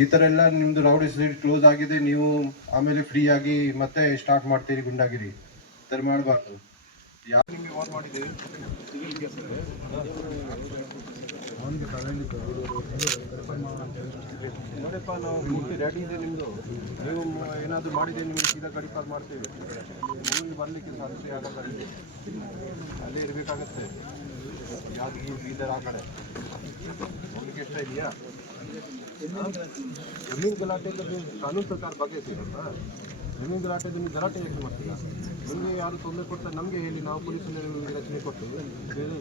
ಈ ಥರ ಎಲ್ಲ ನಿಮ್ಮದು ರೌಡಿ ಸೈಡ್ ಕ್ಲೋಸ್ ಆಗಿದೆ, ನೀವು ಆಮೇಲೆ ಫ್ರೀ ಆಗಿ ಮತ್ತೆ ಸ್ಟಾರ್ಟ್ ಮಾಡ್ತೀರಿ ಗುಂಡಾಗಿರಿ. ಈ ಥರ ಮಾಡಬಾರ್ದು. ಯಾರು ನಿಮಗೆ ವಾರ್ ಮಾಡಿದ್ದೀವಿ ಸಿವಿಲ್ ಕೇಸಲ್ಲಿ ನೋಡಪ್ಪ, ನಾವು ಪೂರ್ತಿ ರೆಡಿ ಇದೆ ನಿಮ್ಮದು. ನೀವು ಏನಾದರೂ ಮಾಡಿದೆ ನಿಮಗೆ ಸೀದಾ ಗಡಿ ಪಾಸ್ ಮಾಡ್ತೀವಿ. ಮುಂದೆ ಬರಲಿಕ್ಕೆ ಸಾಧ್ಯ ಆಗಲ್ಲ, ಅಲ್ಲೇ ಇರಬೇಕಾಗತ್ತೆ. ಯಾದಗಿರಿ ಬೀದರ್ ಆ ಕಡೆ ಹೋಗ್ಲಿಕ್ಕೆ ಇಷ್ಟ ಇದೆಯಾ? ಜಮೀನು ಗಲಾಟೆದು ಕಾನೂನು ಪ್ರಕಾರ ಬಗೆಹರಿಸಿರಲ್ಲ. ಜಮೀನು ಗಲಾಟೆದು ನೀವು ಗಲಾಟೆ ಹೇಗೆ ಮಾಡ್ತೀರಾ? ನಿಮಗೆ ಯಾರು ತೊಂದರೆ ಕೊಡ್ತಾರೆ ನಮಗೆ ಹೇಳಿ, ನಾವು ಪೊಲೀಸಲ್ಲಿ ನಿಮಗೆ ರಚನೆ ಕೊಡ್ತೀವಿ.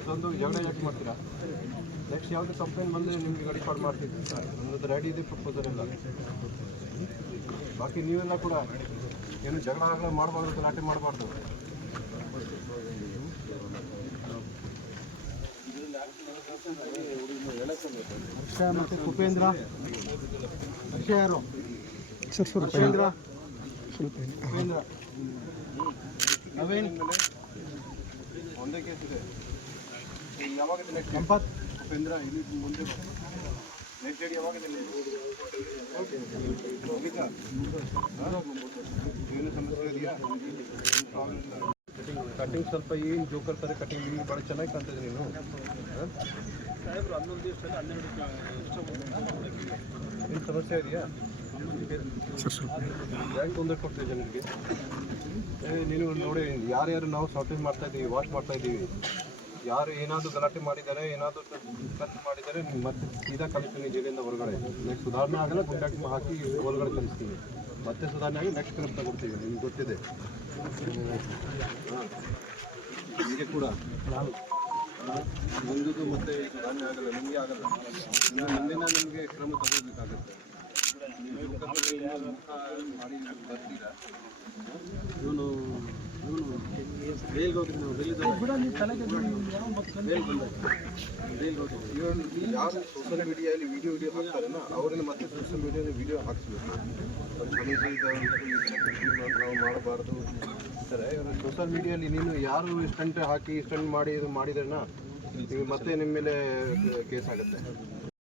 ತಂದು ಜಗಳ ಯಾಕೆ ಮಾಡ್ತೀರಾ? ನೆಕ್ಸ್ಟ್ ಯಾವುದೇ ಕಂಪ್ಲೇಂಟ್ ಬಂದರೆ ನಿಮಗೆ ಗಡಿ ಪಾಡು ಮಾಡ್ತಿದ್ವಿ ಸರ್. ನಮ್ಮದು ರೆಡಿ ಇದೆ ಪ್ರಪೋಸಲ್ ಎಲ್ಲ. ಬಾಕಿ ನೀವೆಲ್ಲ ಕೂಡ ಏನು ಜಗಳ ಆಗಲ ಮಾಡಬಾರ್ದು, ಗಲಾಟೆ ಮಾಡಬಾರ್ದು. ಹರ್ಷ ಮತ್ತು ಉಪೇಂದ್ರ. ಹರ್ಷ ಯಾರು? ಉಪೇಂದ್ರ. ಉಪೇಂದ್ರ ನವೀನ್ ಒಂದೇ ಕೇಸ್ ಇದೆ. ಯಾವಾಗಿದೆ ನೆಕ್ಸ್ಟ್? ಸಂಪತ್ ಉಪೇಂದ್ರ ಇಲ್ಲಿ ಮುಂದೆ ನೆಕ್ಸ್ಟ್ ಡೇಟ್ ಯಾವಾಗಿದೆ? ಏನು ಸಮಸ್ಯೆ ಇದೆಯಾ? ಕಟಿಂಗ್ ಸ್ವಲ್ಪ ಏನು ಜೋಕರ್ ಥರ ಕಟಿಂಗ್ ನಿಮಗೆ ಭಾಳ ಚೆನ್ನಾಗಿ ಕಾಣ್ತದೆ. ನೀನು ಸಾಹೇಬ್ರು 11 ದಿವಸದಲ್ಲಿ 12 ಏನು ಸಮಸ್ಯೆ ಇದೆಯಾ? ಯಾಕೆ ತೊಂದರೆ ಕೊಡ್ತೀವಿ ಜನರಿಗೆ? ನೀನು ನೋಡಿ, ಯಾರ್ಯಾರು ನಾವು ಸಾರ್ಟೇಜ್ ಮಾಡ್ತಾಯಿದ್ದೀವಿ, ವಾಶ್ ಮಾಡ್ತಾಯಿದ್ದೀವಿ. ಯಾರು ಏನಾದರೂ ಗಲಾಟೆ ಮಾಡಿದ್ದಾರೆ, ಏನಾದರೂ ಖರ್ಚು ಮಾಡಿದ್ದಾರೆ, ಮತ್ತೆ ಸೀದಾ ಕಳಿಸ್ತೀನಿ ಜೈಲಿಂದ ಹೊರಗಡೆ. ನೆಕ್ಸ್ಟ್ ಸುಧಾರಣೆ ಆಗಲ್ಲ, ಗುಂಡಾಕಿ ಹಾಕಿ ಹೊರಗಡೆ ಕಳಿಸ್ತೀವಿ. ಮತ್ತೆ ಸುಧಾರಣೆ ಆಗಿ ನೆಕ್ಸ್ಟ್ ಕ್ರಮ ತಗೊಳ್ತೀವಿ. ನಿಮ್ಗೆ ಗೊತ್ತಿದೆ. ಹಾಂ, ಹೀಗೆ ಕೂಡ ಮುಂದದು ಮತ್ತೆ ಸುಧಾರಣೆ ಆಗಲ್ಲ, ನಿಮಗೆ ಆಗಲ್ಲ. ಮುಂದಿನ ನಿಮಗೆ ಕ್ರಮ ತಗೋಬೇಕಾಗತ್ತೆ. ನೀವು ಮುಖ ಮಾಡಿ ಬರ್ತೀರಾ? ಇವನು ಬೇಲ್ಗೆ ಹೋಗ್ತೀವಿ ನಾವು. ಯಾರು ಸೋಷಿಯಲ್ ಮೀಡಿಯಲ್ಲಿ ವಿಡಿಯೋ ಹಾಕ್ತಾರಲ್ಲ, ಅವರನ್ನು ಮತ್ತೆ ಸೋಷಿಯಲ್ ಮೀಡಿಯಾದಲ್ಲಿ ವಿಡಿಯೋ ಹಾಕ್ಸ್ಬೇಕು. ನಾವು ಮಾಡಬಾರ್ದು ಈ ಥರ. ಸೋಷಿಯಲ್ ಮೀಡಿಯಲ್ಲಿ ನೀನು ಯಾರು ಸ್ಟಂಟ್ ಹಾಕಿ ಸ್ಟಂಟ್ ಮಾಡಿ ಇದು ಮಾಡಿದ್ರನ್ನ, ನೀವು ಮತ್ತೆ ನಿಮ್ಮ ಮೇಲೆ ಕೇಸ್ ಆಗುತ್ತೆ.